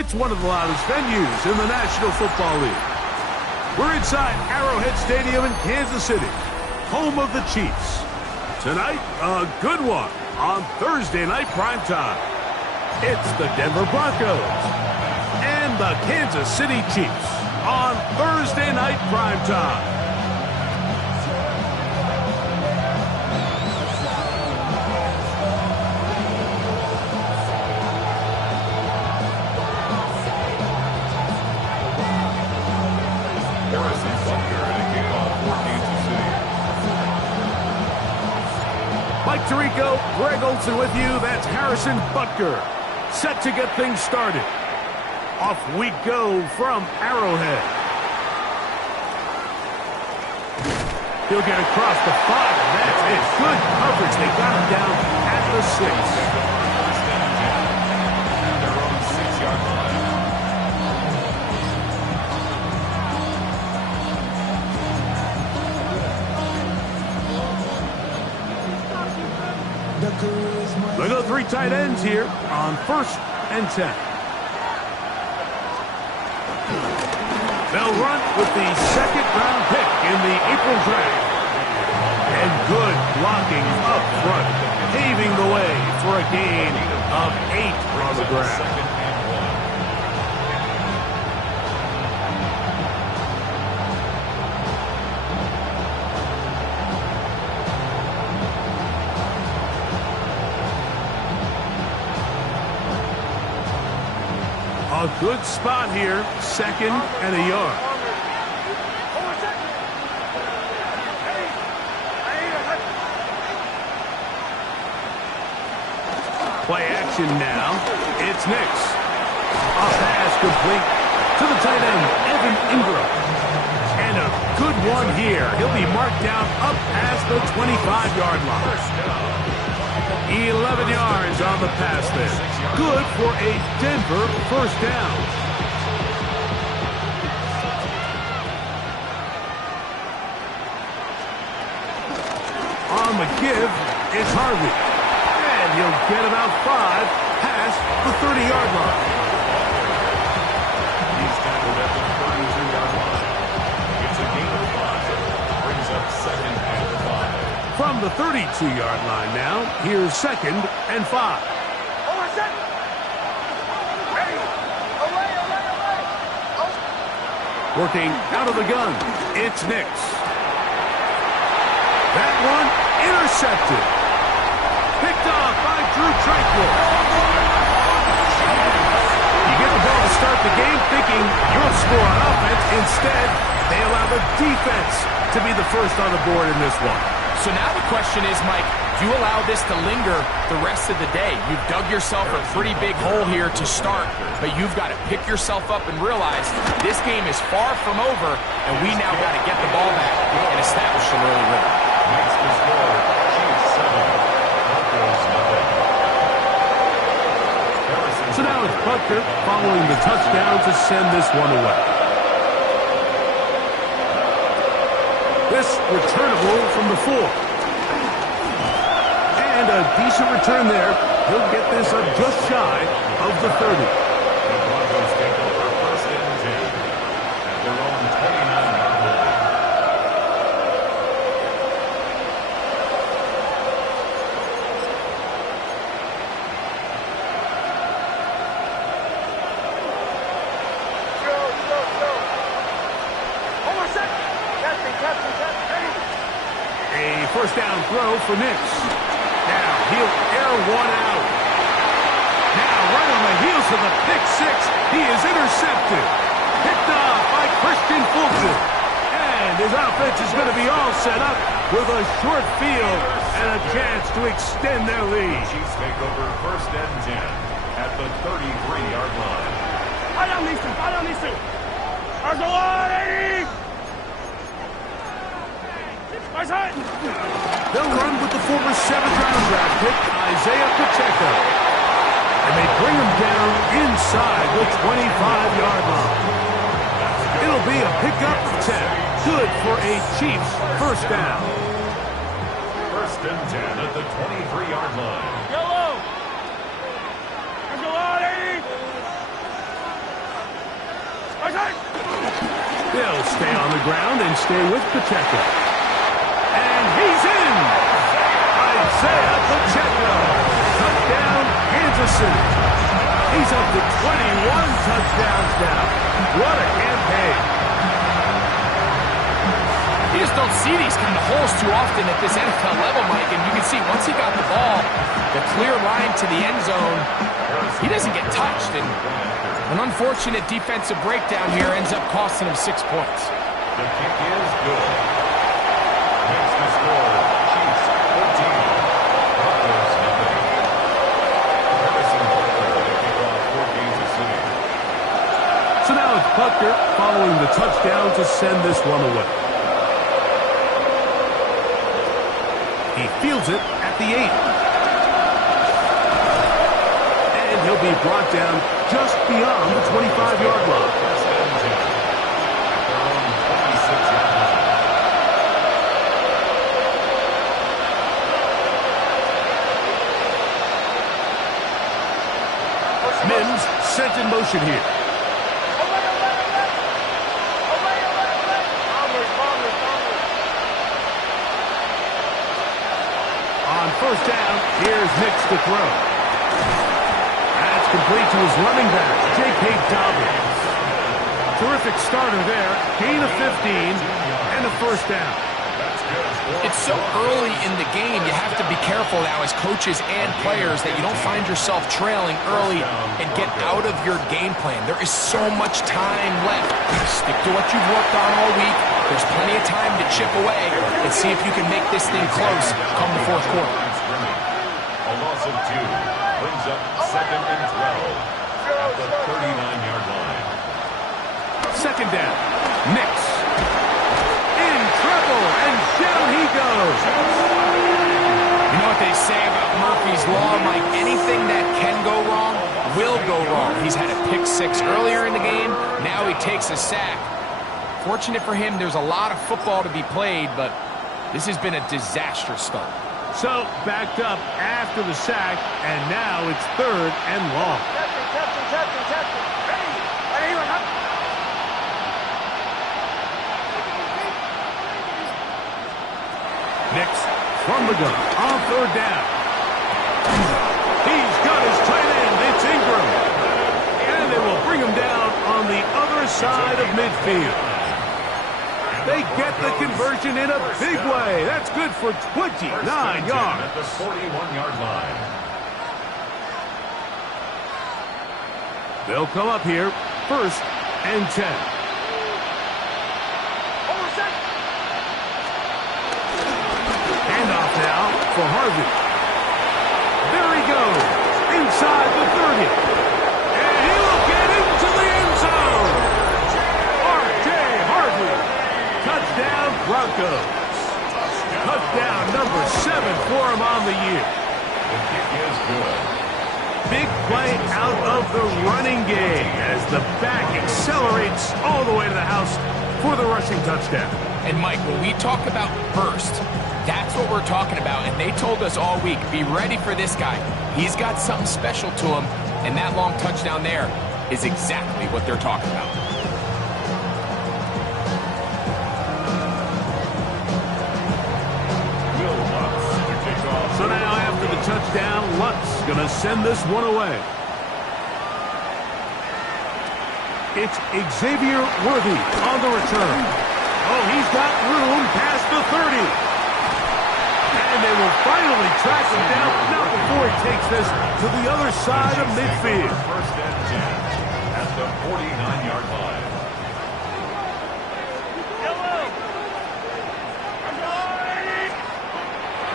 It's one of the loudest venues in the National Football League. We're inside Arrowhead Stadium in Kansas City, home of the Chiefs. Tonight, a good one on Thursday night primetime. It's the Denver Broncos and the Kansas City Chiefs on Thursday night primetime. Mike Tirico, Greg Olson with you. That's Harrison Butker, set to get things started. Off we go from Arrowhead. He'll get across the 5. That's it. Good coverage. They got him down at the 6. They go 3 tight ends here on 1st and 10. They'll run with the 2nd-round pick in the April draft. And good blocking up front, paving the way for a gain of 8 on the ground. A good spot here, 2nd and a yard. Play action now. It's Nix. A pass complete to the tight end, Evan Ingram. And a good one here. He'll be marked down up past the 25-yard line. 11 yards on the pass there. Good for a Denver 1st down. On the give, it's Harvey. And he'll get about 5 past the 30-yard line. He's tackled at the 32-yard line. It's a gain of 5. Brings up 2nd and 5. From the 32-yard line now, here's 2nd and 5. Working out of the gun, it's Nix. That one intercepted. Picked off by Drew Tranquill. You get the ball to start the game thinking you'll score on offense. Instead, they allow the defense to be the first on the board in this one. So now the question is, Mike, do you allow this to linger the rest of the day? You've dug yourself a pretty big hole here to start, but you've got to pick yourself up and realize this game is far from over, and we now got to get the ball back and establish some early rhythm. So now it's Butker following the touchdown to send this one away. This returnable from the 4. And a decent return there. He'll get this up just shy of the 30. The Broncos take over 1st and 10 at their own 29-yard line. A 1st down throw for Nix. Now he'll air one out. Now right on the heels of the pick 6, he is intercepted. Picked off by Christian Fulton. And his offense is going to be all set up with a short field and a chance to extend their lead. Chiefs take over 1st and 10 at the 33-yard line. They'll run with the former 7th-round draft pick, Isaiah Pacheco. And they bring him down inside the 25-yard line. It'll be a pickup of 10. Good for a Chiefs 1st down. 1st and 10 at the 23-yard line. Yellow! There's a lot, 80! stay on the ground and stay with Pacheco. And he's in! Isaiah Pacheco. Touchdown, Kansas City. He's up to 21 touchdowns now. What a campaign. You just don't see these kind of holes too often at this NFL level, Mike. And you can see once he got the ball, the clear line to the end zone, he doesn't get touched. And an unfortunate defensive breakdown here ends up costing him 6 points. The kick is good. Makes the score Chiefs 14, Broncos nothing. Harrison Butker to kick off for Kansas City. So now it's Butker following the touchdown to send this one away. He fields it at the 8. And he'll be brought down just beyond the 25-yard line. First and 10 at their own 26-yard line. Mims sent in motion here. On first down, here's Nix to throw. That's complete to his running back, J.K. Dobbins. Terrific starter there. Gain of 15 and a first down. It's so early in the game, you have to be careful now as coaches and players that you don't find yourself trailing early and get out of your game plan. There is so much time left. Stick to what you've worked on all week. There's plenty of time to chip away and see if you can make this thing close come the fourth quarter. A loss of 2 brings up 2nd and 12 at the 39-yard line. Second down, Nix. In trouble, and down he goes. You know what they say about Murphy's Law, Mike? Anything that can go wrong will go wrong. He's had a pick 6 earlier in the game. Now he takes a sack. Fortunate for him, there's a lot of football to be played, but this has been a disastrous start. So, backed up after the sack, and now it's 3rd and long. Nix from the gun on 3rd down. He's got his tight end. It's Ingram. And they will bring him down on the other side of midfield. They get the conversion in a big way. That's good for 29 yards. At the 41-yard line. They'll come up here, 1st and 10. Handoff now for Harvey. There he goes, inside the 30. And he will get into the end zone. R.J. Harvey. Touchdown, Broncos. Touchdown number 7 for him on the year. The kick is good. Big play out of the running game as the back accelerates all the way to the house for the rushing touchdown. And Mike, when we talk about burst, that's what we're talking about. And they told us all week, be ready for this guy. He's got something special to him. And that long touchdown there is exactly what they're talking about. So now after the touchdown, Lutz going to send this one away. It's Xavier Worthy on the return. Oh, he's got room past the 30. And they will finally track him down, not before he takes this to the other side of midfield. First and 10 at the 49-yard line.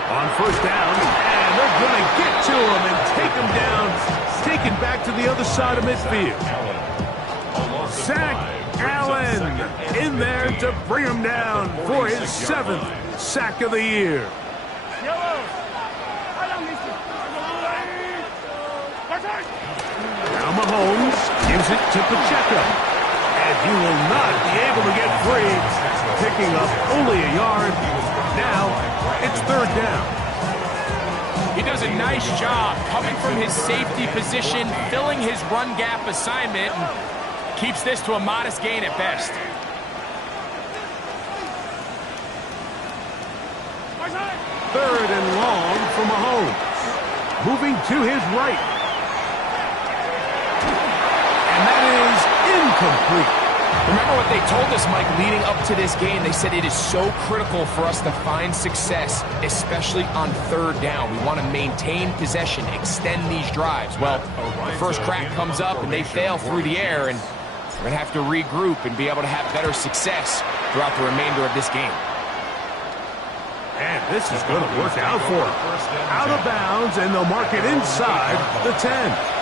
On first down, and they're going to get to him and take him down, taken back to the other side of midfield. Zach Allen in there to bring him down for his 7th sack of the year. Now Mahomes gives it to Pacheco, and he will not be able to get free, picking up only a yard. Now it's 3rd down. He does a nice job coming from his safety position, filling his run gap assignment, and keeps this to a modest gain at best. Third and long for Mahomes. Moving to his right. And that is incomplete. Remember what they told us, Mike, leading up to this game. They said it is so critical for us to find success, especially on third down. We want to maintain possession, extend these drives. Well, the first crack comes up and they fail through the air, and we're going to have to regroup and be able to have better success throughout the remainder of this game. And this is going to work out for him. Out of bounds, and they'll mark it inside the 10.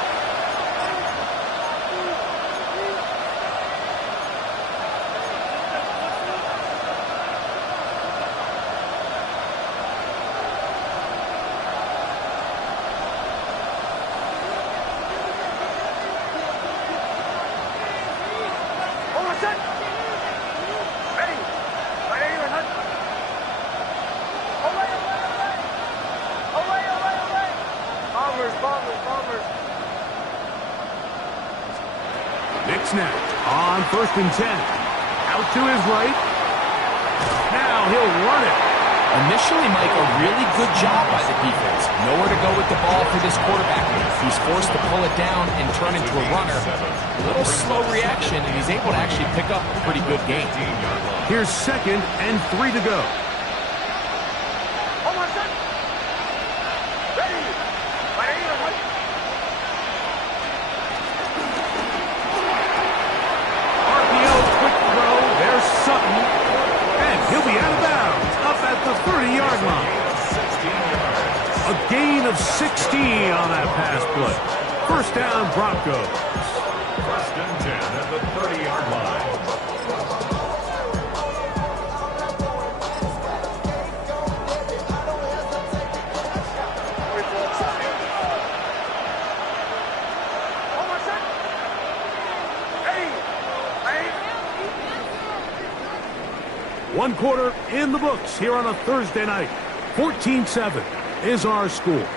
Now on 1st and 10. Out to his right. Now he'll run it. Initially, Mike, a really good job by the defense. Nowhere to go with the ball for this quarterback. He's forced to pull it down and turn into a runner. A little slow reaction, and he's able to actually pick up a pretty good game. Here's 2nd and 3 to go. The 30-yard line. A gain of 16 on that pass play. First down, Broncos. 1st and 10 at the 30-yard line. One quarter in the books here on a Thursday night. 14-7 is our score.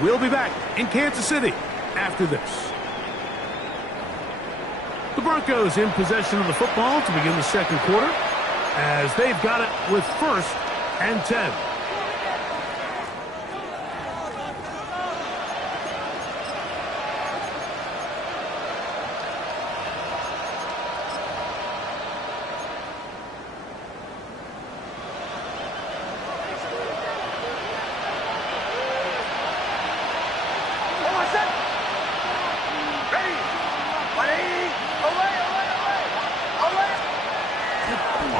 We'll be back in Kansas City after this. The Broncos in possession of the football to begin the 2nd quarter as they've got it with 1st and 10.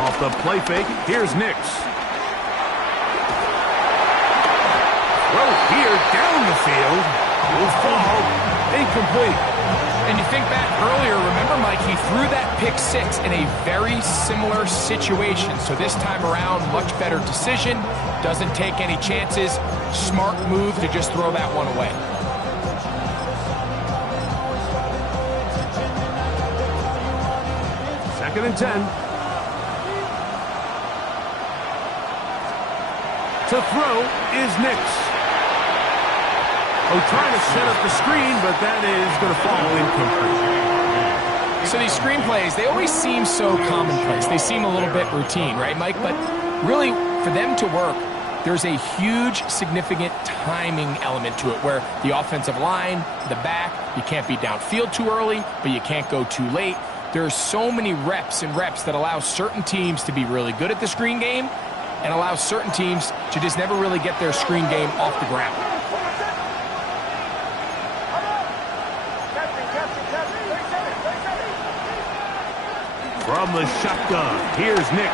Off the play fake, here's Nix. Throw here down the field. Will fall. Incomplete. And you think back earlier, remember, Mike, he threw that pick 6 in a very similar situation. So this time around, much better decision. Doesn't take any chances. Smart move to just throw that one away. Second and 10. To throw is Nix. Oh, trying to set up the screen, but that is going to fall incomplete. So these screen plays, they always seem so commonplace. They seem a little bit routine, right, Mike? But really, for them to work, there's a huge, significant timing element to it where the offensive line, the back, you can't be downfield too early, but you can't go too late. There's so many reps and reps that allow certain teams to be really good at the screen game and allow certain teams to just never really get their screen game off the ground. From the shotgun, here's Nix.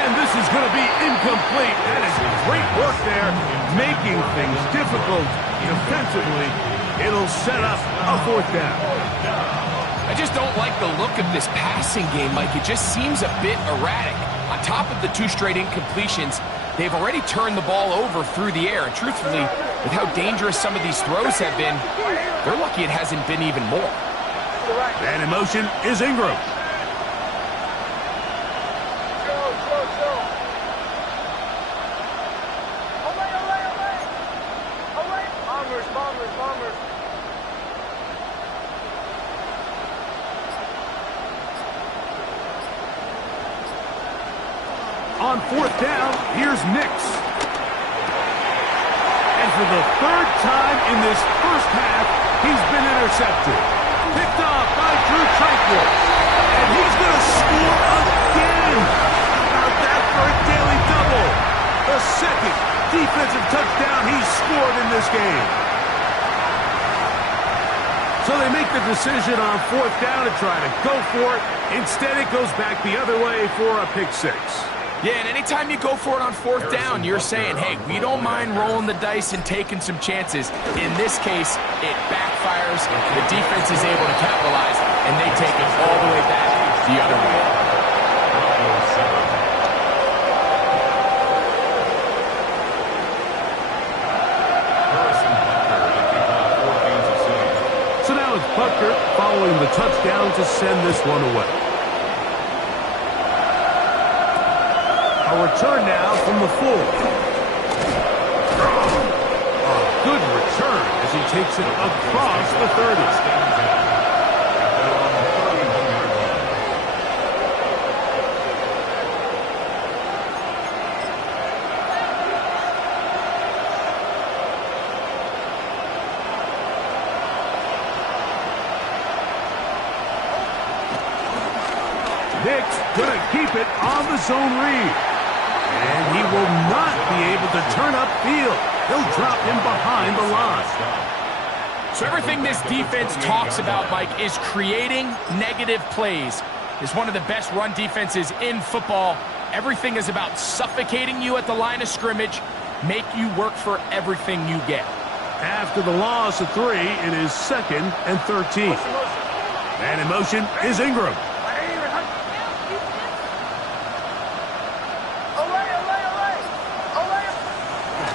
And this is going to be incomplete. That is great work there, making things difficult defensively. It'll set up a 4th down. I just don't like the look of this passing game, Mike. It just seems a bit erratic. On top of the 2 straight incompletions, they've already turned the ball over through the air. And truthfully, with how dangerous some of these throws have been, they're lucky it hasn't been even more. And in motion is Ingram. On fourth down, here's Nix. And for the third time in this first half, he's been intercepted. Picked off by Drew Tranquil. And he's going to score again. How about that for a daily double? The second defensive touchdown he's scored in this game. So they make the decision on fourth down to try to go for it. Instead, it goes back the other way for a pick six. Yeah, and anytime you go for it on fourth down, you're saying, hey, we don't mind rolling the dice and taking some chances. In this case, it backfires. The defense is able to capitalize, and they take it all the way back the other way. So now it's Butker following the touchdown to send this one away. A return now from the full. A good return as he takes it across the 30. Nick's gonna keep it on the zone read. And he will not be able to turn upfield. He'll drop him behind the line. So everything this defense talks about, Mike, is creating negative plays. It's one of the best run defenses in football. Everything is about suffocating you at the line of scrimmage, make you work for everything you get. After the loss of 3, it is 2nd and 13. And in motion is Ingram.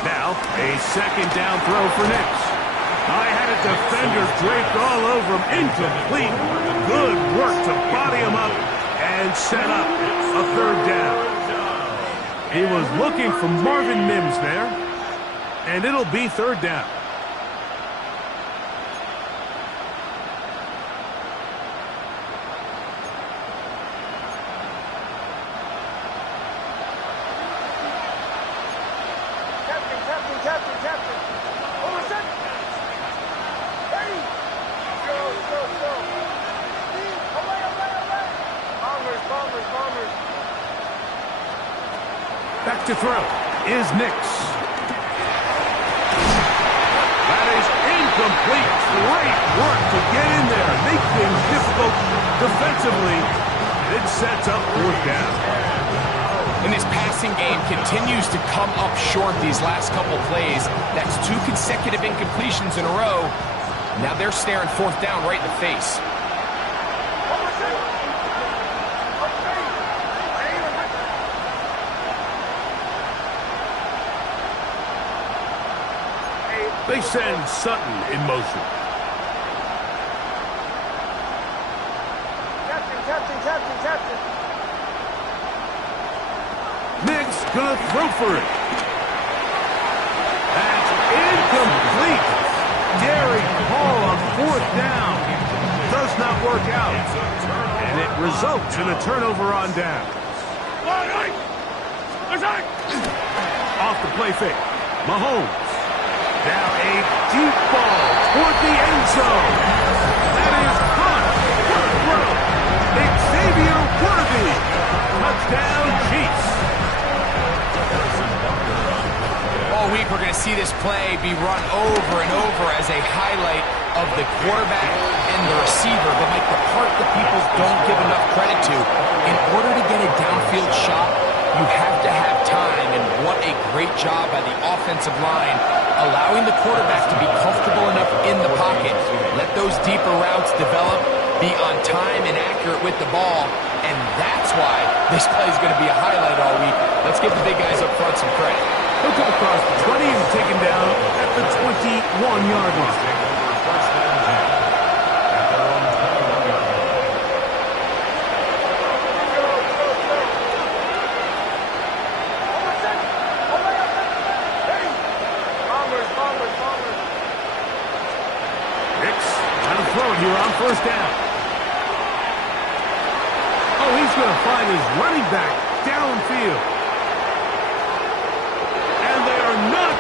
Now, a second down throw for Nix. I had a defender draped all over him. Incomplete. Good work to body him up and set up a third down. He was looking for Marvin Mims there, and it'll be third down. Back to throw is Nix. That is incomplete. Great work to get in there. Make things difficult defensively. It sets up fourth down. And this passing game continues to come up short these last couple plays. That's 2 consecutive incompletions in a row. Now they're staring fourth down right in the face. They send Sutton in motion. Captain. Nix gonna throw for it. That's incomplete. Derek Hall on fourth down. Does not work out. And it results in a turnover on down. Off the play fake. Mahomes. Now a deep ball toward the end zone. That is caught. Xavier Worthy. Touchdown, Chiefs. All week we're going to see this play be run over and over as a highlight of the quarterback and the receiver. But Mike, the part that people don't give enough credit to, in order to get a downfield shot, you have to have time. And what a great job by the offensive line, allowing the quarterback to be comfortable enough in the pocket. Let those deeper routes develop, be on time and accurate with the ball. And that's why this play is going to be a highlight all week. Let's give the big guys up front some credit. He'll come across the 20 and taken down at the 21-yard line. Here on first down. Oh, he's going to find his running back downfield.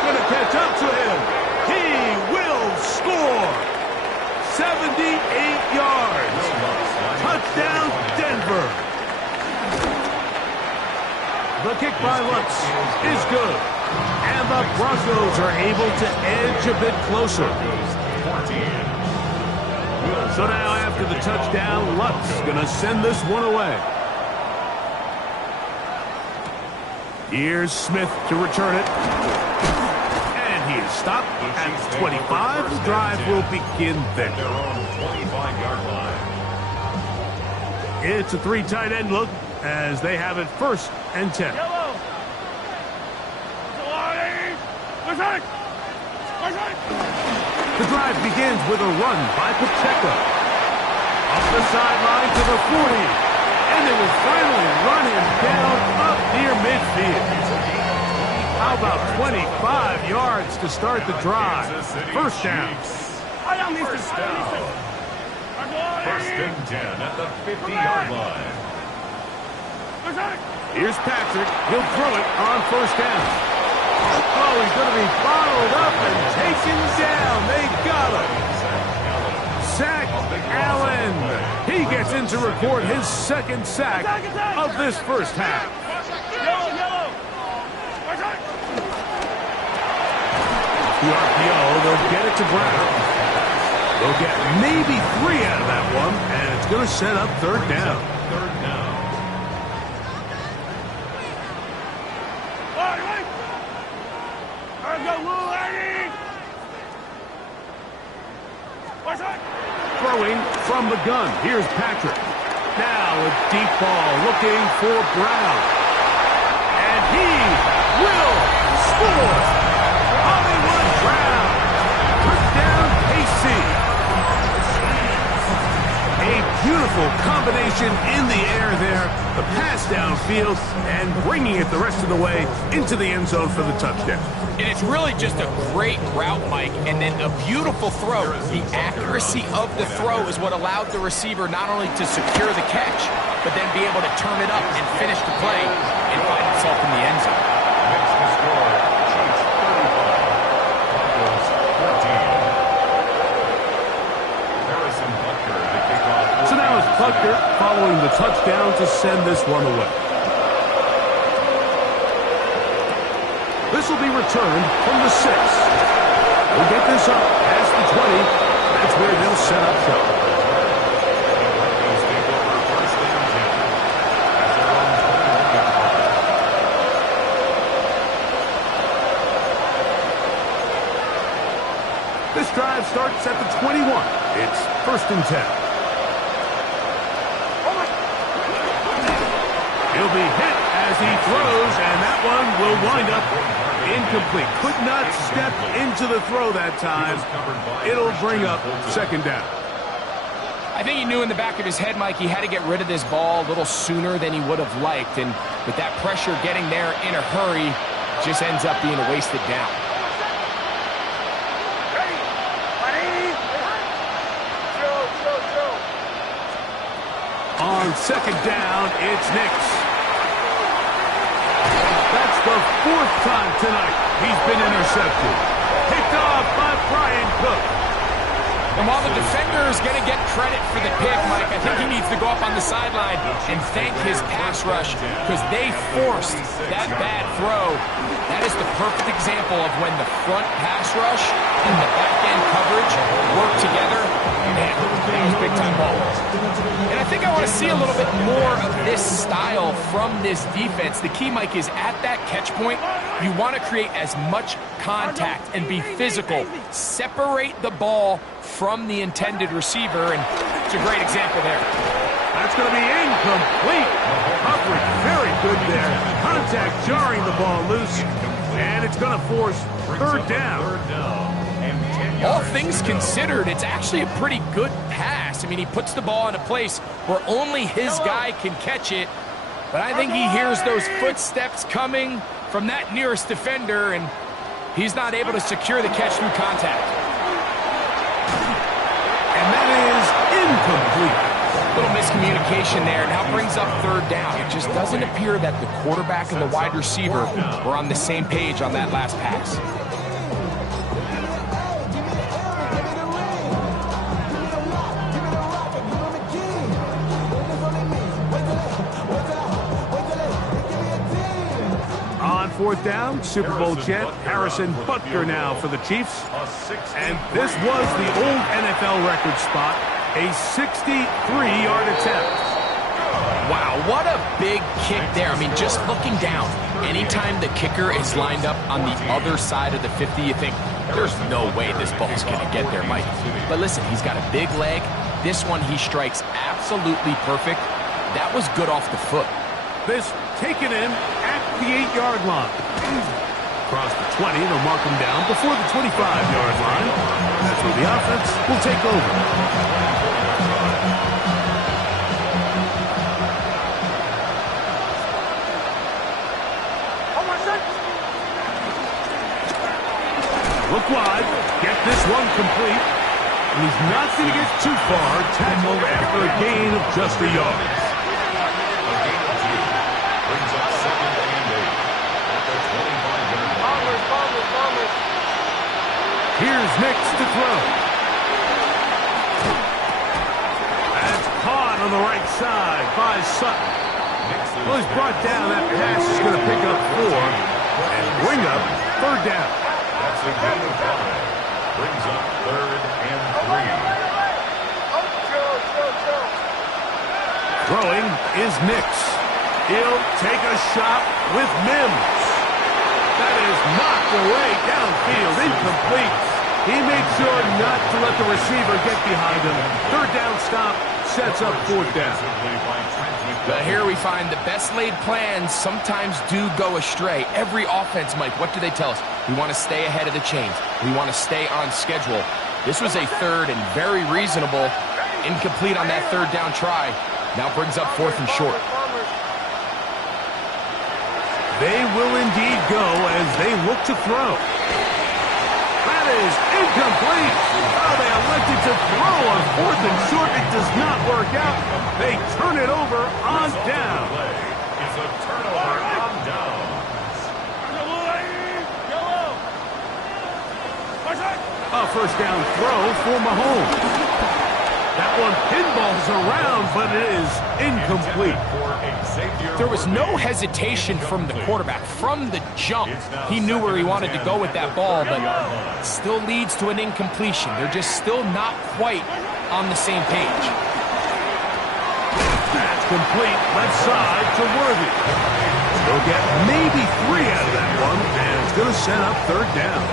going to catch up to him. He will score. 78 yards. Touchdown, Denver. The kick by Lutz is good. And the Broncos are able to edge a bit closer. So now after the touchdown, Lutz going to send this one away. Here's Smith to return it. And he is stopped at 25. The drive will begin there. It's a three tight end look as they have it 1st and 10. The drive begins with a run by Pacheco. Up the sideline to the 40. And they will finally run him down up near midfield. How about 25 yards to start the drive? 1st down. First and 10 at the 50-yard line. Here's Patrick. He'll throw it on 1st down. Oh, he's going to be bottled up and taken down. They got him. Zach Allen. He gets in to record his 2nd sack of this 1st half. The RPO, they'll get it to Brown. They'll get maybe 3 out of that one, and it's going to set up 3rd down. Throwing from the gun. Here's Patrick. Now a deep ball looking for Brown. And he will score. Hollywood Brown. Touchdown, KC. A beautiful combination in the air there. The pass downfield and bringing it the rest of the way into the end zone for the touchdown. And it's really just a great route, Mike, and then a beautiful throw. The accuracy of the throw is what allowed the receiver not only to secure the catch, but then be able to turn it up and finish the play and find himself in the end zone. Makes the score, Chiefs 35, Broncos 14. Harrison Butker to kick off. So now it's Butker following the touchdown to send this one away. This will be returned from the 6. We'll get this up past the 20. That's where they'll set up shop. This drive starts at the 21. It's 1st and 10. He'll be hit as he throws, and that one will wind up incomplete. Could not step into the throw that time. It'll bring up 2nd down. I think he knew in the back of his head, Mike, he had to get rid of this ball a little sooner than he would have liked. And with that pressure getting there in a hurry, just ends up being a wasted down. On 2nd down, it's Nix. That's the 4th time tonight he's been intercepted. Picked off by Brian Cook. And while the defender is going to get credit for the pick, Mike, I think he needs to go up on the sideline and thank his pass rush because they forced that bad throw. That is the perfect example of when the front pass rush and the back-end coverage work together. Man, that was big-time ball. And I think I want to see a little bit more of this style from this defense. The key, Mike, is at that catch point, you want to create as much contact and be physical. Separate the ball from the intended receiver, and it's a great example there. That's going to be incomplete. Coverage very good there. Contact jarring the ball loose, and it's going to force 3rd down. All things considered, it's actually a pretty good pass. I mean, he puts the ball in a place where only his guy can catch it, but I think he hears those footsteps coming from that nearest defender, and he's not able to secure the catch through contact. And that is incomplete. Little miscommunication there, and now brings up 3rd down. It just doesn't appear that the quarterback and the wide receiver were on the same page on that last pass. fourth down. Super Bowl champ Harrison Butker now for the Chiefs. And this was the old NFL record spot, a 63-yard attempt. Wow, what a big kick there. I mean, just looking down, anytime the kicker is lined up on the other side of the 50, you think, there's no way this ball's going to get there, Mike. But listen, he's got a big leg. This one he strikes absolutely perfect. That was good off the foot. This taken in at the 8-yard line. Across the 20, they'll mark him down before the 25-yard line. That's where the offense will take over. Look wide, get this one complete, and he's not going to get too far, tackled after a gain of just a yard. A gain of 2 brings up 2nd and 8 at the 25-yard line. Here's Nix to throw. That's caught on the right side by Sutton. Well, he's brought down. That pass is going to pick up 4 and bring up 3rd down. That's a gain of 5. Brings up 3rd and 3. Throwing is Nix. He'll take a shot with Mims. That is knocked away downfield, incomplete. He made sure not to let the receiver get behind him. 3rd down stop sets up 4th down. But here we find the best laid plans sometimes do go astray. Every offense, Mike, what do they tell us? We want to stay ahead of the chains. We want to stay on schedule. This was a 3rd and very reasonable. Incomplete on that 3rd down try. Now brings up 4th and short. They will indeed go as they look to throw. That is incomplete. Oh, they elected to throw on 4th and short. It does not work out. They turn it over on down. It's a turnover on downs. A 1st down throw for Mahomes. That one pinballs around, but it is incomplete. There was no hesitation from the quarterback. From the jump, he knew where he wanted to go with that ball, but still leads to an incompletion. They're just still not quite on the same page. That's complete. Left side to Worthy. They'll get maybe 3 out of that one, and it's going to set up 3rd down.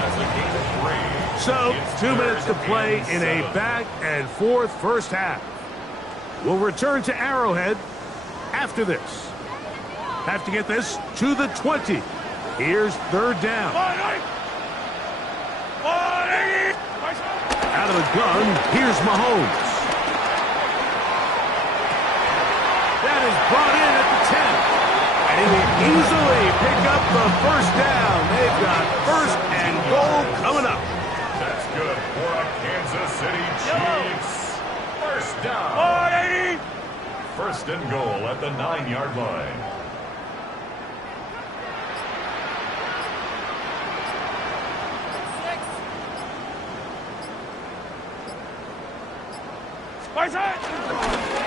So, 2 minutes to play in a back-and-forth first half. We'll return to Arrowhead after this. Have to get this to the 20. Here's 3rd down. Out of the gun, here's Mahomes. That is brought in at the 10. And he will easily pick up the 1st down. They've got 1st and goal coming up. That's good for a Kansas City Chiefs. 1st down. 1st and goal at the 9-yard line.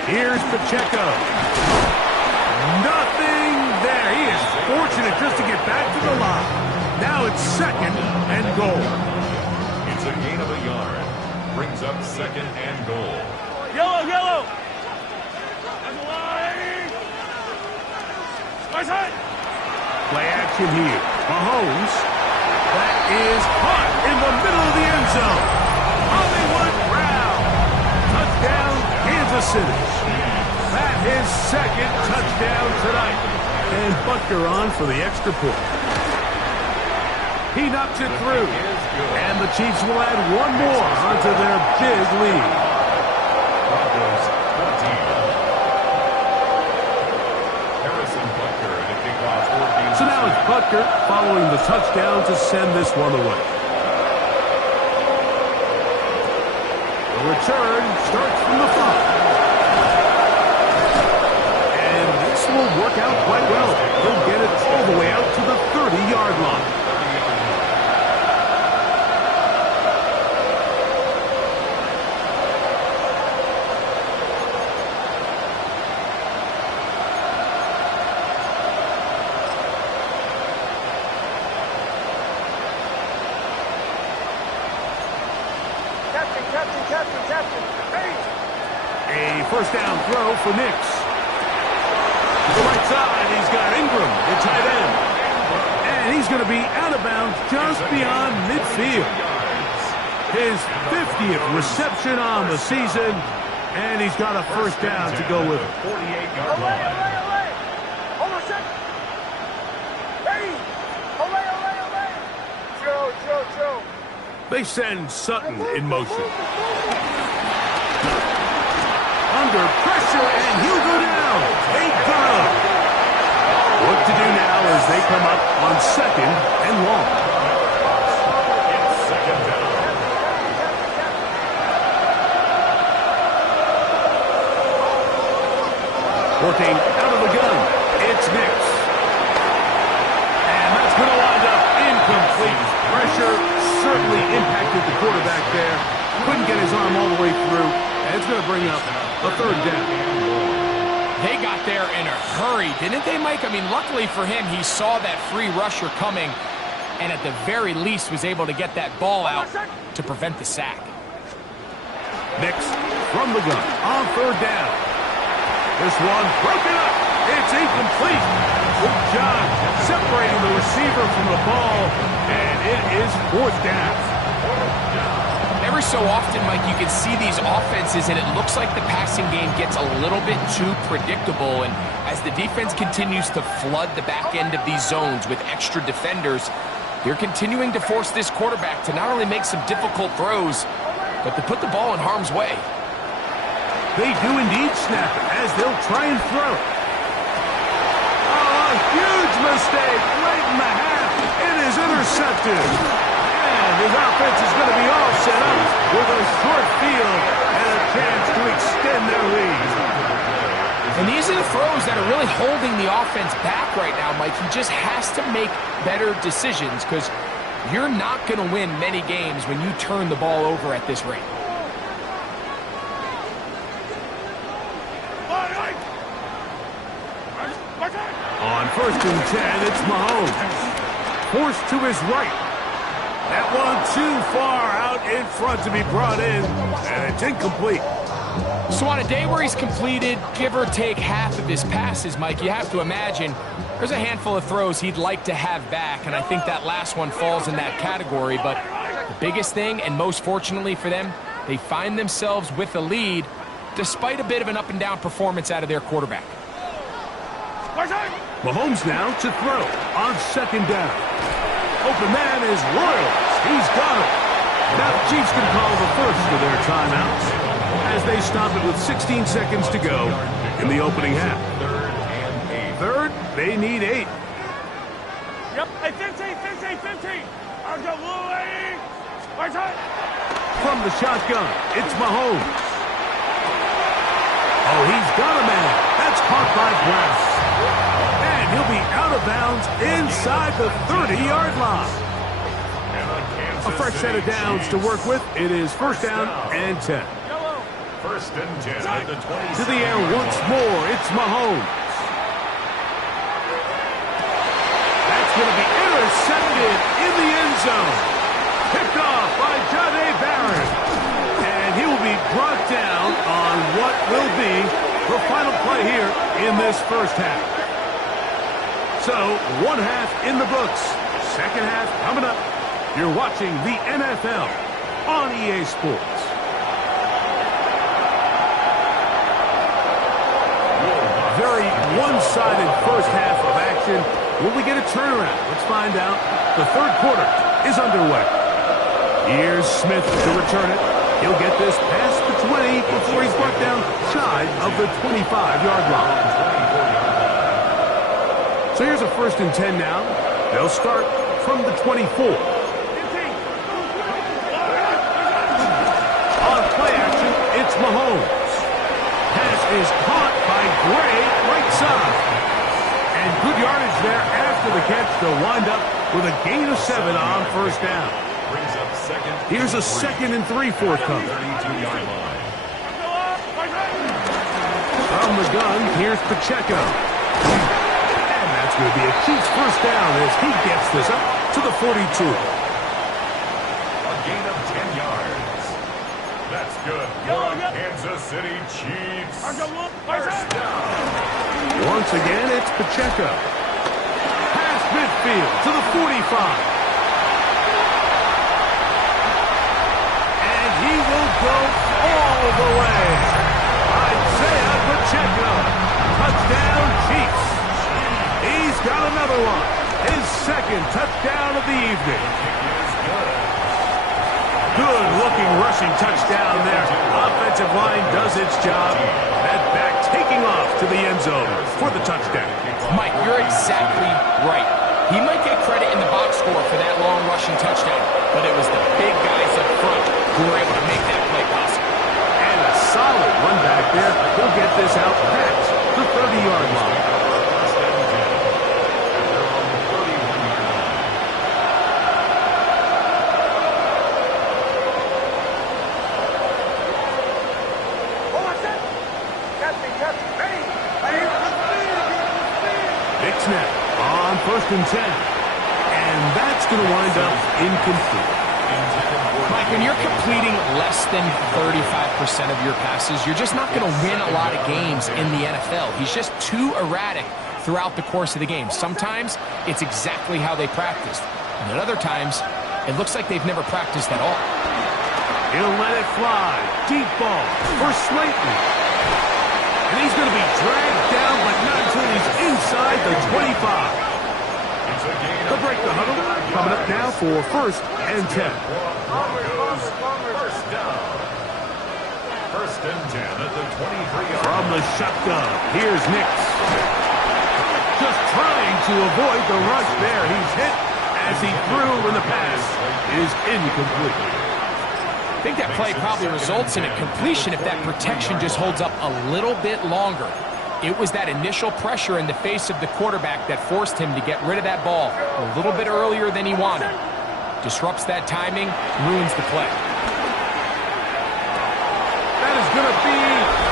Here's Pacheco. Nothing there. He is fortunate just to get back to the line. Now it's 2nd and goal. It's a gain of a yard. Brings up 2nd and goal. Yellow. Play action here. Mahomes. That is caught in the middle of the end zone. Hollywood Brown. Touchdown, Kansas City. That is 2nd touchdown tonight. And Butker on for the extra point. He knocks it through. And the Chiefs will add 1 more onto their big lead. Broncos 14. Harrison Butker at a kickoff for Kansas So now it's Butker following the touchdown to send this one away. The return starts from the 5. And this will work out quite well. He'll get it all the way out to the 30-yard line. first down throw for Nix. To the right side, he's got Ingram, the tight end. And he's going to be out of bounds just beyond midfield. His 50th reception on the season, and he's got a first down to go with it. 48-yard line. Hold on a second. Hey! Olay. Joe. They send Sutton in motion. Under pressure, and he'll go down. They got him. What to do now as they come up on second and long. It's second down. Working out of the gun, it's Nix. And that's going to wind up incomplete. Pressure certainly impacted the quarterback there. Couldn't get his arm all the way through. And it's going to bring up a third down. They got there in a hurry, didn't they, Mike? I mean, luckily for him, he saw that free rusher coming and at the very least was able to get that ball out to prevent the sack. Nix from the gun on third down. This one broken up. It's incomplete. Good job separating the receiver from the ball, and it is fourth down. Every so often, Mike, you can see these offenses, and it looks like the passing game gets a little bit too predictable. And as the defense continues to flood the back end of these zones with extra defenders, they're continuing to force this quarterback to not only make some difficult throws, but to put the ball in harm's way. They do indeed snap it as they'll try and throw it. Oh, a huge mistake late in the half. It is intercepted. And his offense is going to be all set up with a short field and a chance to extend their lead. And these are the throws that are really holding the offense back right now, Mike. He just has to make better decisions because you're not going to win many games when you turn the ball over at this rate. On first and 10, it's Mahomes. Forced to his right. That one too far out in front to be brought in, and it's incomplete. So on a day where he's completed, give or take half of his passes, Mike, you have to imagine there's a handful of throws he'd like to have back, and I think that last one falls in that category. But the biggest thing, and most fortunately for them, they find themselves with a lead despite a bit of an up-and-down performance out of their quarterback. Mahomes now to throw on second down. Open man is Royals. He's got it. Now the Chiefs can call the first of their timeouts as they stop it with 16 seconds to go in the opening half. Third, they need 8. Yep, hey, 15. I'll go Louie. From the shotgun, it's Mahomes. Oh, he's got a man. That's caught by Brown. And he'll be out of bounds inside the 30-yard line. A fresh set of downs to work with. It is first down and 10. First and 10 at the 20. To the air once more. It's Mahomes. That's going to be intercepted in the end zone. Picked off by Jahdae Barron. And he will be brought down on what will be the final play here in this first half. So, one half in the books. Second half coming up. You're watching the NFL on EA Sports. Very one-sided first half of action. Will we get a turnaround? Let's find out. The third quarter is underway. Here's Smith to return it. He'll get this past the 20 before he's brought down shy of the 25-yard line. So here's a first and 10 now. They'll start from the 24. On play action, it's Mahomes. Pass is caught by Gray, right side. And good yardage there after the catch to wind up with a gain of 7 on first down. Brings up second. Here's a second and 3 forthcoming. 32-yard line. From the gun, here's Pacheco. And that's going to be a Chiefs first down as he gets this up to the 42. A gain of 10 yards. That's good for the Kansas City Chiefs. First down. Once again, it's Pacheco. Past midfield to the 45. And he will go all the way. Isaiah Pacheco. Touchdown, Chiefs. He's got another one. His second touchdown of the evening. Good-looking rushing touchdown there. Offensive line does its job. That back taking off to the end zone for the touchdown. Mike, you're exactly right. He might get credit in the box score for that long rushing touchdown, but it was the big guys up front who were able to make that play possible. And a solid run back there. He'll get this out past the 30-yard line. Snap on 1st and 10. And that's going to wind up incomplete. Mike, when you're completing less than 35% of your passes, you're just not going to win a lot of games in the NFL. He's just too erratic throughout the course of the game. Sometimes it's exactly how they practiced. And at other times, it looks like they've never practiced at all. He'll let it fly. Deep ball for Slayton. And he's going to be dragged down, but not until he's inside the 25. They'll break the huddle. Coming up now for 1st and 10. First down. 1st and 10 at the 23-yard. From the shotgun, here's Nix. Just trying to avoid the rush there. He's hit as he threw when the pass is incomplete. I think that play probably results in a completion if that protection just holds up a little bit longer. It was that initial pressure in the face of the quarterback that forced him to get rid of that ball a little bit earlier than he wanted. Disrupts that timing, ruins the play. That is going to be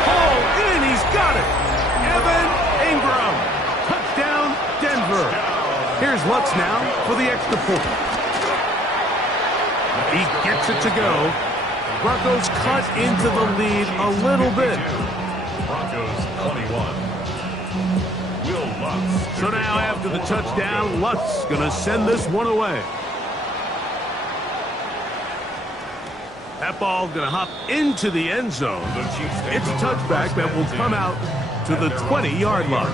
hauled in. He's got it. Evan Ingram. Touchdown, Denver. Here's Lutz now for the extra point. He gets it to go. Broncos cut into the lead a little bit. Broncos 21. Will Lutz. So now after the touchdown, Lutz going to send this one away. That ball going to hop into the end zone. It's a touchback that will come out to the 20-yard line.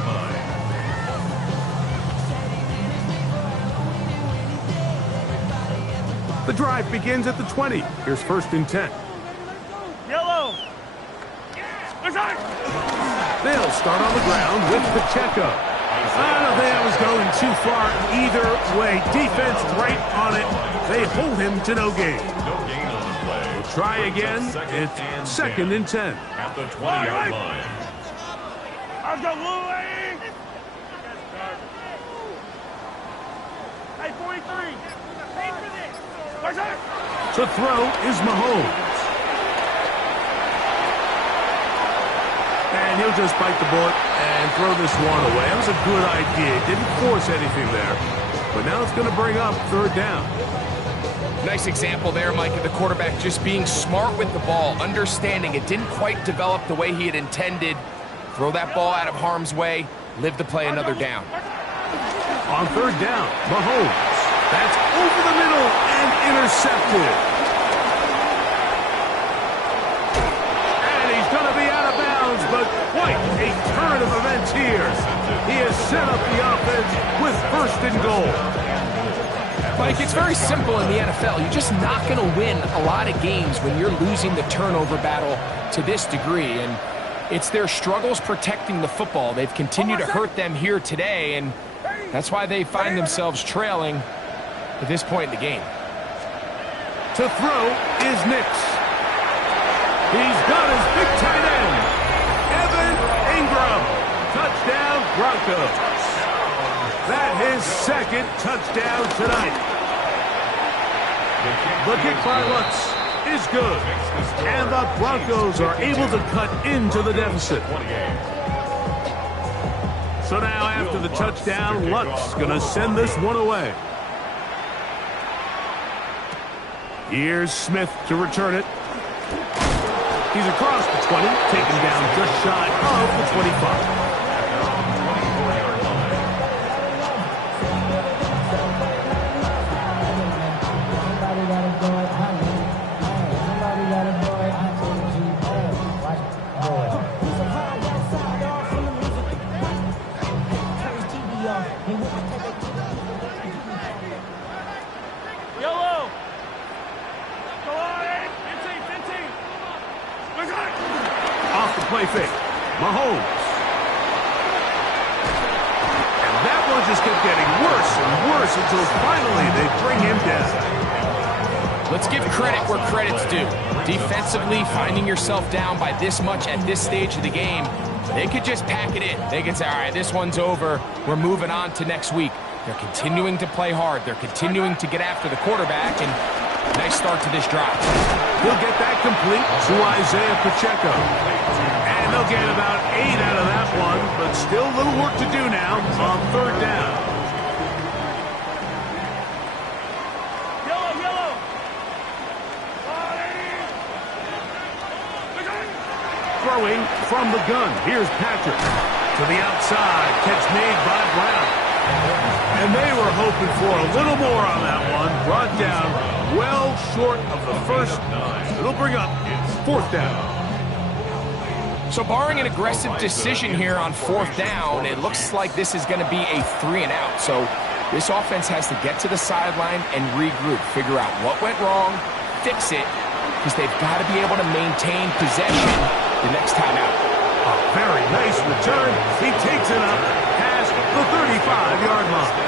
The drive begins at the 20. Here's 1st and 10. Yellow. They'll start on the ground with Pacheco. I don't think I was going too far either way. Defense right on it. They hold him to no gain. No gain on the play. We'll try again. It's 2nd and 10. At the 20-yard line. I've got Louie. Hey, 43. Pay for this. What's that? To throw is Mahomes. And he'll just bite the bullet and throw this one away. That was a good idea. Didn't force anything there. But now it's going to bring up 3rd down. Nice example there, Mike, of the quarterback just being smart with the ball, understanding it didn't quite develop the way he had intended. Throw that ball out of harm's way, live to play another down. On 3rd down, Mahomes. That's over the middle and intercepted. And he's going to be out of bounds, but quite a turn of events here. He has set up the offense with 1st and goal. Mike, it's very simple in the NFL. You're just not going to win a lot of games when you're losing the turnover battle to this degree. And it's their struggles protecting the football. They've continued to hurt them here today, and that's why they find themselves trailing at this point in the game. To throw is Nix. He's got his big tight end, Evan Ingram. Touchdown, Broncos. That his 2nd touchdown tonight. The kick by Lutz is good. And the Broncos are able to cut into the deficit. So now after the touchdown, Lutz going to send this one away. Here's Smith to return it. He's across the 20, taken down just shy of the 25. Yellow. Go on, 15. Off the play fake. Mahomes. And that one just kept getting worse and worse until finally they bring him down. Let's give credit where credit's due. Defensively, finding yourself down by this much at this stage of the game, they could just pack it in. They could say, all right, this one's over. We're moving on to next week. They're continuing to play hard. They're continuing to get after the quarterback, and nice start to this drive. He'll get that complete to Isaiah Pacheco. And they'll get about 8 out of that one, but still a little work to do now on third down. Yellow. Throwing from the gun. Here's Patrick. To the outside. Catch made by Brown. And they were hoping for a little more on that one. Brought down well short of the first. It'll bring up fourth down. So barring an aggressive decision here on fourth down, it looks like this is going to be a 3 and out. So this offense has to get to the sideline and regroup, figure out what went wrong, fix it, because they've got to be able to maintain possession the next time out. A very nice return. He takes it up past the 35-yard line.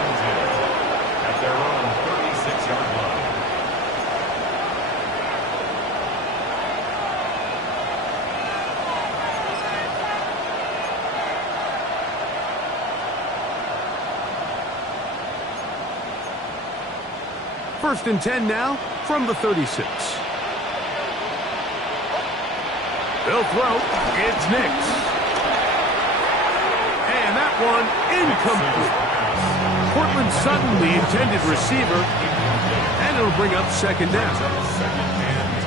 At their own 36-yard line. First and 10 now from the 36. They'll throw. It's Nix. And that one incomplete. Cortland Sutton, the intended receiver. And it'll bring up second down.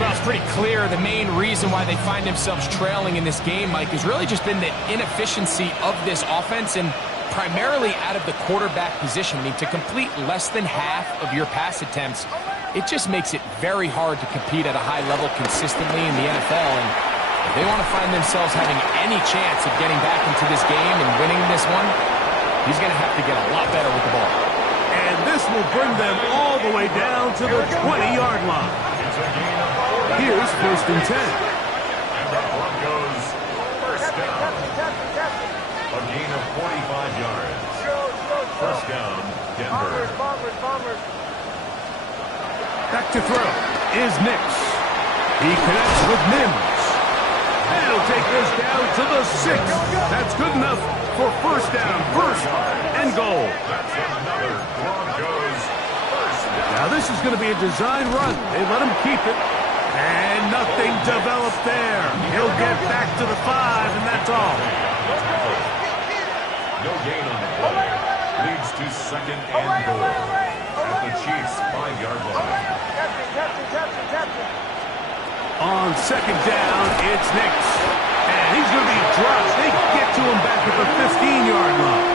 Well, it's pretty clear the main reason why they find themselves trailing in this game, Mike, has really just been the inefficiency of this offense and primarily out of the quarterback position. I mean, to complete less than half of your pass attempts, it just makes it very hard to compete at a high level consistently in the NFL. And if they want to find themselves having any chance of getting back into this game and winning this one, he's going to have to get a lot better with the ball. And this will bring them all the way down to the 20-yard line. Here's first and 10. And the Broncos first down. A gain of 45 yards. First down, Denver. Bombers. Back to throw is Nix. He connects with Mims. And he'll take this down to the 6. That's good enough for first down. First and goal. That's another Broncos first down. Now this is going to be a design run. They let him keep it. And nothing developed there. He'll get back to the 5, and that's all. No gain on the play. Leads to second and goal. At the Chiefs' 5-yard line. On second down, it's Nix. And he's going to be dropped. They get to him back at the 15-yard line.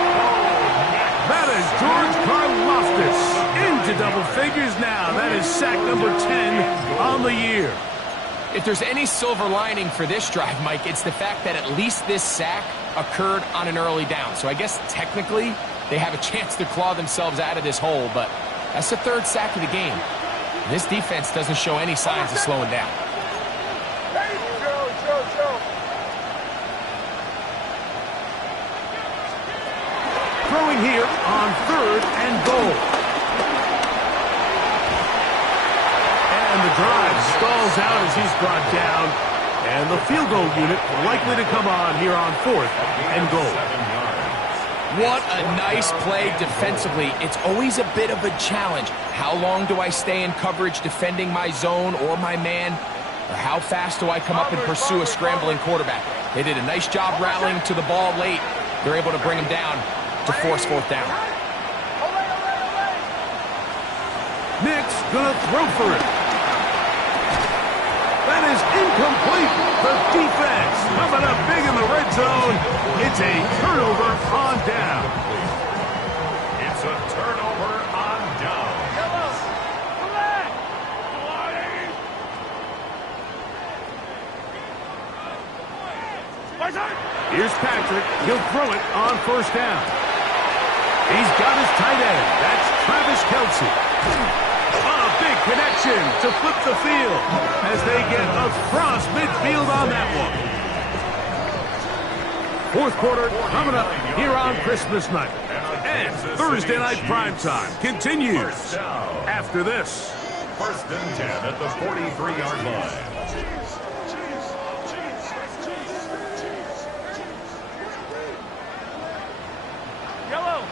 That is George Karlaftis into double figures now. That is sack number 10 on the year. If there's any silver lining for this drive, Mike, it's the fact that at least this sack occurred on an early down. So I guess technically they have a chance to claw themselves out of this hole, but that's the third sack of the game. This defense doesn't show any signs of slowing down. Throwing here on third and goal. And the drive stalls out as he's brought down. And the field goal unit likely to come on here on fourth and goal. What a nice play defensively. It's always a bit of a challenge. How long do I stay in coverage defending my zone or my man? Or how fast do I come up and pursue a scrambling quarterback? They did a nice job rallying to the ball late. They're able to bring him down to force fourth down. Nick's gonna throw for it. That is incomplete. The defense coming up big in the red zone. It's a turnover on down. It's a turnover on down. Come back. Here's Patrick. He'll throw it on first down. He's got his tight end. That's Travis Kelce. A big connection to flip the field as they get across midfield on that one. Fourth quarter coming up here on Christmas night. And Thursday night primetime continues after this. First and 10 at the 43-yard line. Yellow.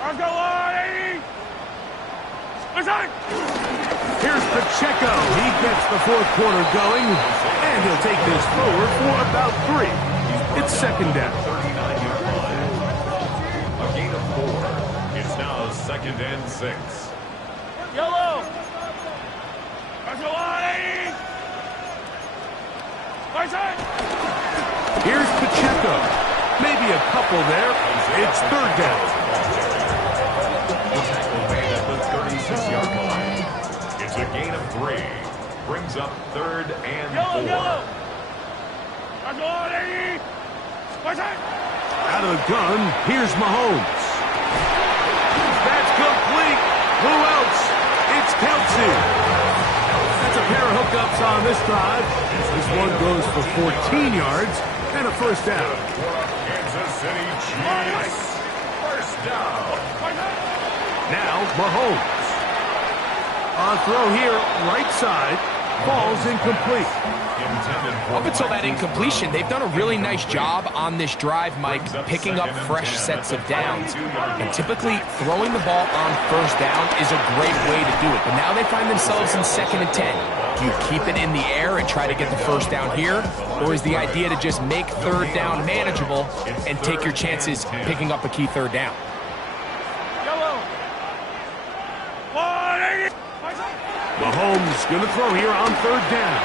Let's go on, 80. Here's Pacheco. He gets the fourth quarter going, and he'll take this forward for about 3. It's second down. 39-yard line. A gain of 4. It's now second and 6. Yellow. Let's go on, 80. Here's Pacheco. Maybe a couple there. It's third down. The tackle made at the 36-yard line. It's a gain of 3. Brings up third and 4. Yellow. Let's go on, 80. Out of the gun, here's Mahomes. That's complete. Who else? It's Kelce. That's a pair of hookups on this drive. This one goes for 14 yards and a first down. Kansas City Chiefs. First down. Now Mahomes. On throw here, right side. Ball's incomplete. Up until that incompletion, they've done a really nice job on this drive, Mike, picking up fresh sets of downs. And typically, throwing the ball on first down is a great way to do it. But now they find themselves in second and 10. Do you keep it in the air and try to get the first down here? Or is the idea to just make third down manageable and take your chances picking up a key third down? Mahomes going to throw here on third down.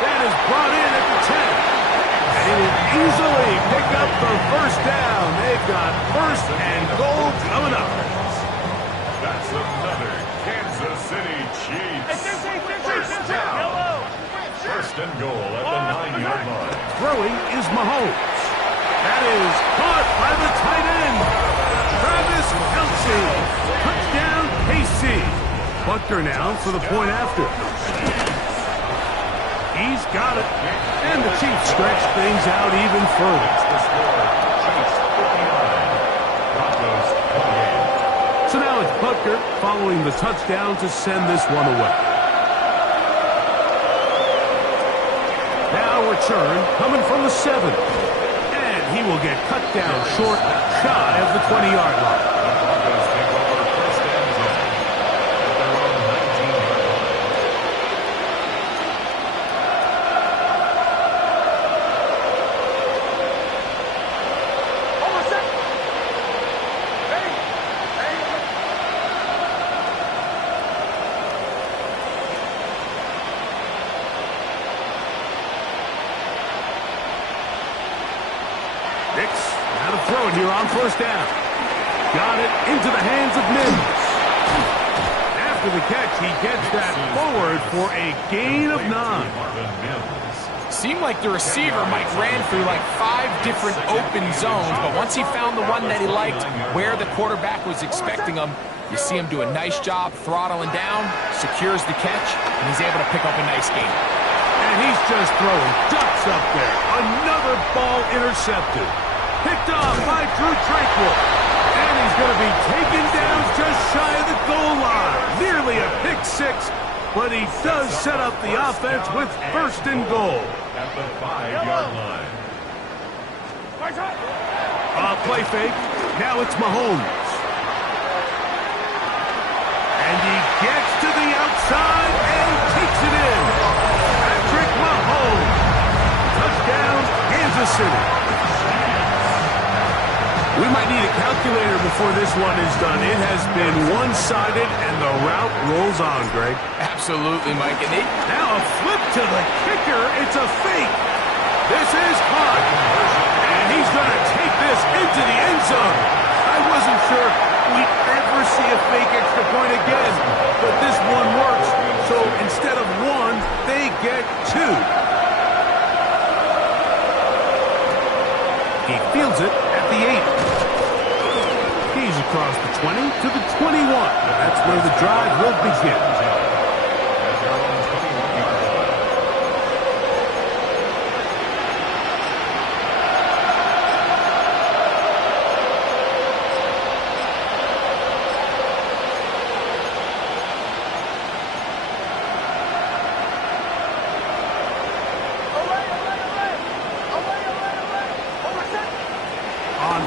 That is brought in at the 10. And he will easily pick up the first down. They've got first and goal coming up. That's another Kansas City Chiefs. First down. First and goal at the 9-yard line. Throwing is Mahomes. That is caught by the tight end. Travis Kelce. Touchdown, KC. Butker now for the point after. He's got it. And the Chiefs stretch things out even further. The score, Chiefs 59, Broncos 28. So now it's Butker following the touchdown to send this one away. Now return coming from the 7. And he will get cut down short, shy of the 20-yard line. The Broncos take over first and 10 at their own 19-yard line. Now to throw it here on first down. Got it into the hands of Mims. After the catch, he gets that forward for a gain of 9. Seemed like the receiver, Mike, ran through like 5 different open zones, but once he found the one that he liked, where the quarterback was expecting him, you see him do a nice job throttling down, secures the catch, and he's able to pick up a nice gain. And he's just throwing ducks up there. Another ball intercepted. Picked off by Drew Tranquill. And he's going to be taken down just shy of the goal line. Nearly a pick 6, but he does set up the offense with first and goal. At the 5-yard line. Play fake. Now it's Mahomes. And he gets to the outside and takes it in. Patrick Mahomes. Touchdown, Kansas City. We might need a calculator before this one is done. It has been one-sided, and the route rolls on, Greg. Absolutely, Mike. And now a flip to the kicker. It's a fake. This is caught. And he's going to take this into the end zone. I wasn't sure we'd ever see a fake extra point again, but this one works. So instead of one, they get two. He fields it at the 8. He's across the 20 to the 21. That's where the drive will begin.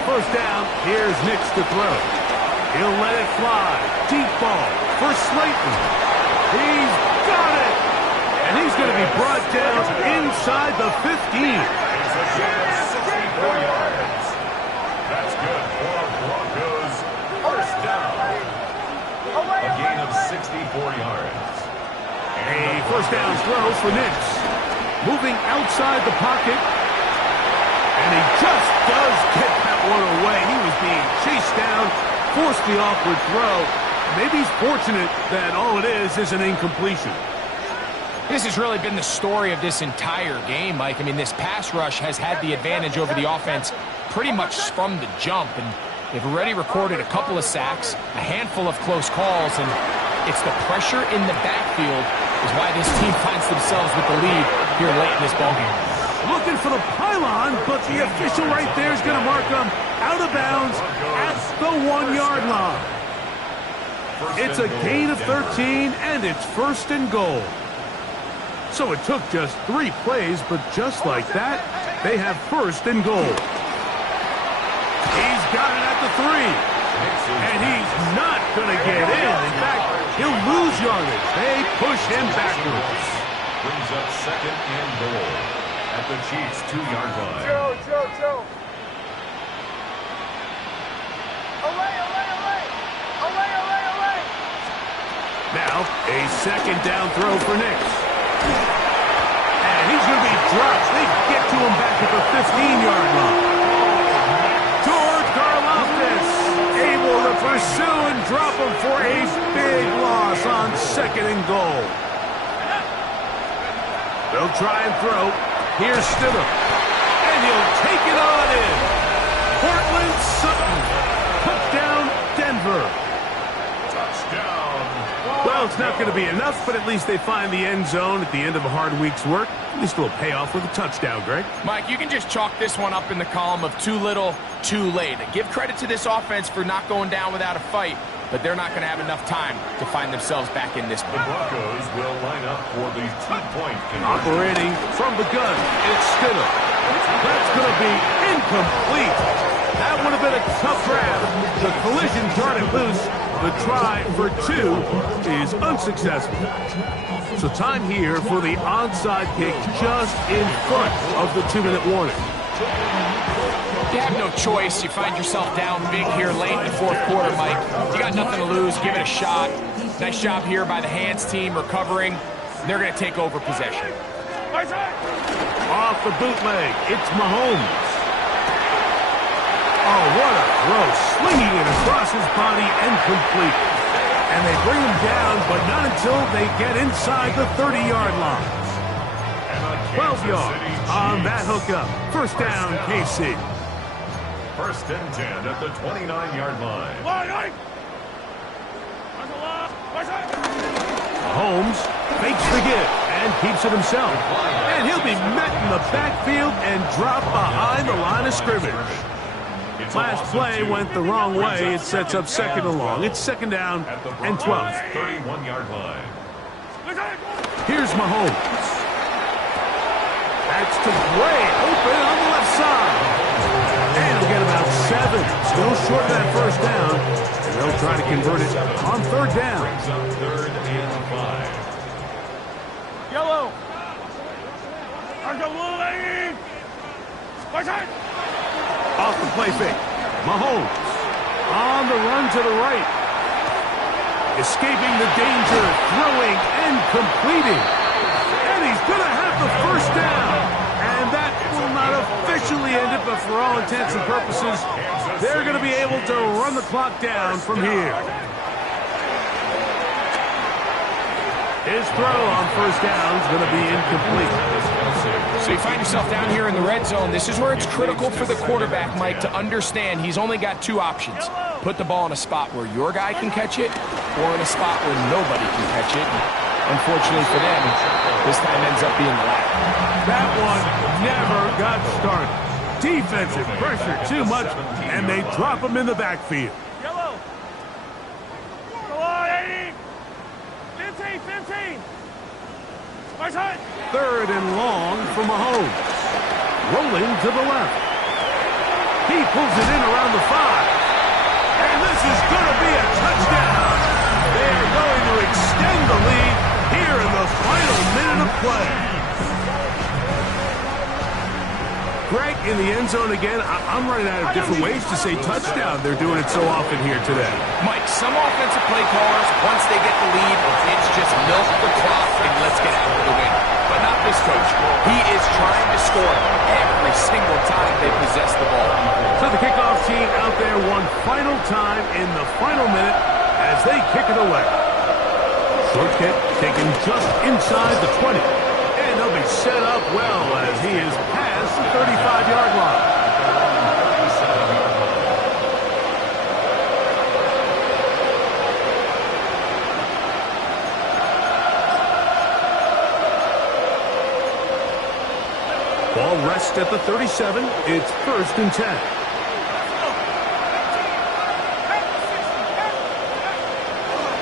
First down, here's Nix to throw. He'll let it fly. Deep ball for Slayton. He's got it. And he's going to be brought down inside the 15. It's a gain of 64 yards. That's good for Broncos. First down. A gain of 64 yards. A first down throw for Nix. Moving outside the pocket. And he just does get that one away. He was being chased down, forced the awkward throw. Maybe he's fortunate that all it is an incompletion. This has really been the story of this entire game, Mike. I mean, this pass rush has had the advantage over the offense pretty much from the jump. And they've already recorded a couple of sacks, a handful of close calls, and it's the pressure in the backfield is why this team finds themselves with the lead here late in this ballgame. Looking for the pylon, but the official right there is going to mark him out of bounds at the 1-yard line. It's a gain of 13, and it's first and goal. So it took just 3 plays, but just like that, they have first and goal. He's got it at the 3, and he's not going to get in. In fact, he'll lose yardage. They push him backwards. Brings up second and goal at the Chiefs' 2-yard line. Joe. Away. Now, a second down throw for Nix. And he's going to be dropped. They get to him back at the 15-yard line. George Karlaftis able to pursue and drop him for a big loss on second and goal. They'll try and throw. Here's Stidham. And he'll take it on in. Portland Sutton. Touchdown, Denver. Touchdown. Well, it's not going to be enough, but at least they find the end zone at the end of a hard week's work. At least it'll pay off with a touchdown, Greg. Mike, you can just chalk this one up in the column of too little, too late. Give credit to this offense for not going down without a fight, but they're not going to have enough time to find themselves back in this The one. Broncos will line up for the 2-point conversion. Operating from the gun, it's Stidham. That's going to be incomplete. That would have been a tough grab. The collision jarred it loose. The try for 2 is unsuccessful. So time here for the onside kick just in front of the 2-minute warning. You have no choice. You find yourself down big here late in the fourth quarter, Mike. You got nothing to lose. Give it a shot. Nice job here by the hands team recovering. They're going to take over possession. Off the bootleg, it's Mahomes. Oh, what a throw. Slinging it across his body and complete. And they bring him down, but not until they get inside the 30-yard line. 12 yards on that hookup. First down, KC. First and 10 at the 29-yard line. Mahomes fakes the give and keeps it himself. And he'll be met in the backfield and dropped behind the line of scrimmage. Last play went the wrong way. It sets up second and long. It's second down and 12. 31-yard line. Here's Mahomes. That's to Gray, open on the left side. And he'll get about 7. Still short of that first down. And they'll try to convert it on third down. Brings up third and 5. Yellow. Off the play fake. Mahomes on the run to the right. Escaping the danger, throwing and completing. And he's going to have the first down. And that will not officially end it, but for all intents and purposes, they're going to be able to run the clock down from here. His throw on first down is going to be incomplete. So you find yourself down here in the red zone. This is where it's critical for the quarterback, Mike, to understand he's only got two options. Put the ball in a spot where your guy can catch it, or in a spot where nobody can catch it. And unfortunately for them, this time ends up being the latter. That one never got started. Defensive pressure too much, and they drop him in the backfield. Yellow. Go on, 80. 15. My side. Third and long for Mahomes. Rolling to the left. He pulls it in around the 5. And this is going to be a touchdown. They are going to extend the lead here in the final minute of play. Greg, in the end zone again, I'm running out of different ways to say touchdown. They're doing it so often here today. Mike, some offensive play callers, once they get the lead, it's just milk the clock and let's get after the win. But not this coach. He is trying to score every single time they possess the ball. So the kickoff team out there one final time in the final minute as they kick it away. Short kick taken just inside the 20. And they'll be set up well as he is past the 35-yard line. Ball rests at the 37. It's 1st and 10.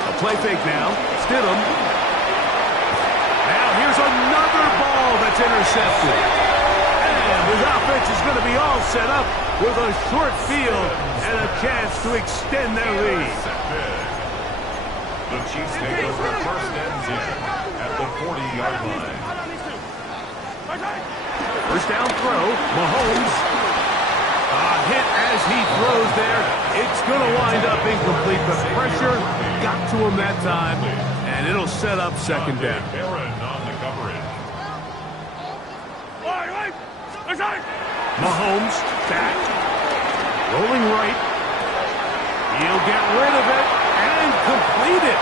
A play fake now. Stidham. Now here's another ball that's intercepted. And his offense is going to be all set up with a short field and a chance to extend their lead. The Chiefs take over 1st and 10 at the 40-yard line. First down throw, Mahomes. A hit as he throws there. It's going to wind up incomplete, but pressure got to him that time, and it'll set up 2nd down. Aaron on the coverage. Mahomes back, rolling right. He'll get rid of it and complete it.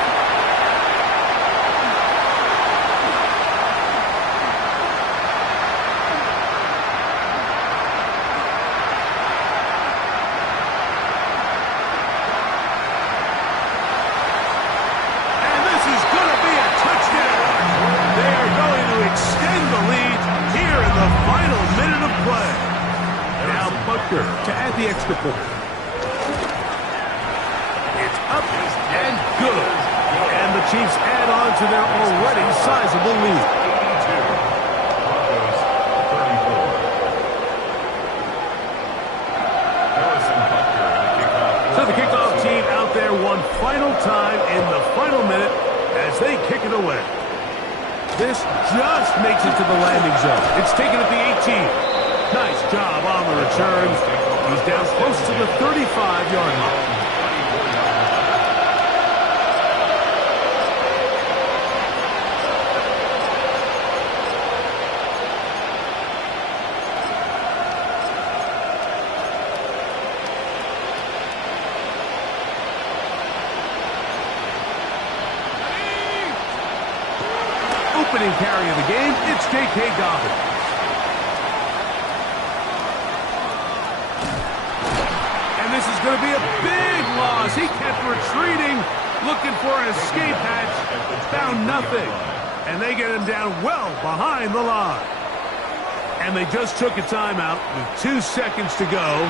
To add the extra point. It's up and good. And the Chiefs add on to their already sizable lead. 32. So the kickoff team out there one final time in the final minute as they kick it away. This just makes it to the landing zone. It's taken at the 18. Nice job on the return. He's down close to the 35-yard line. Opening carry of the game, it's J.K. Dobbins. This is going to be a big loss. He kept retreating, looking for an escape hatch, found nothing. And they get him down well behind the line. And they just took a timeout with 2 seconds to go.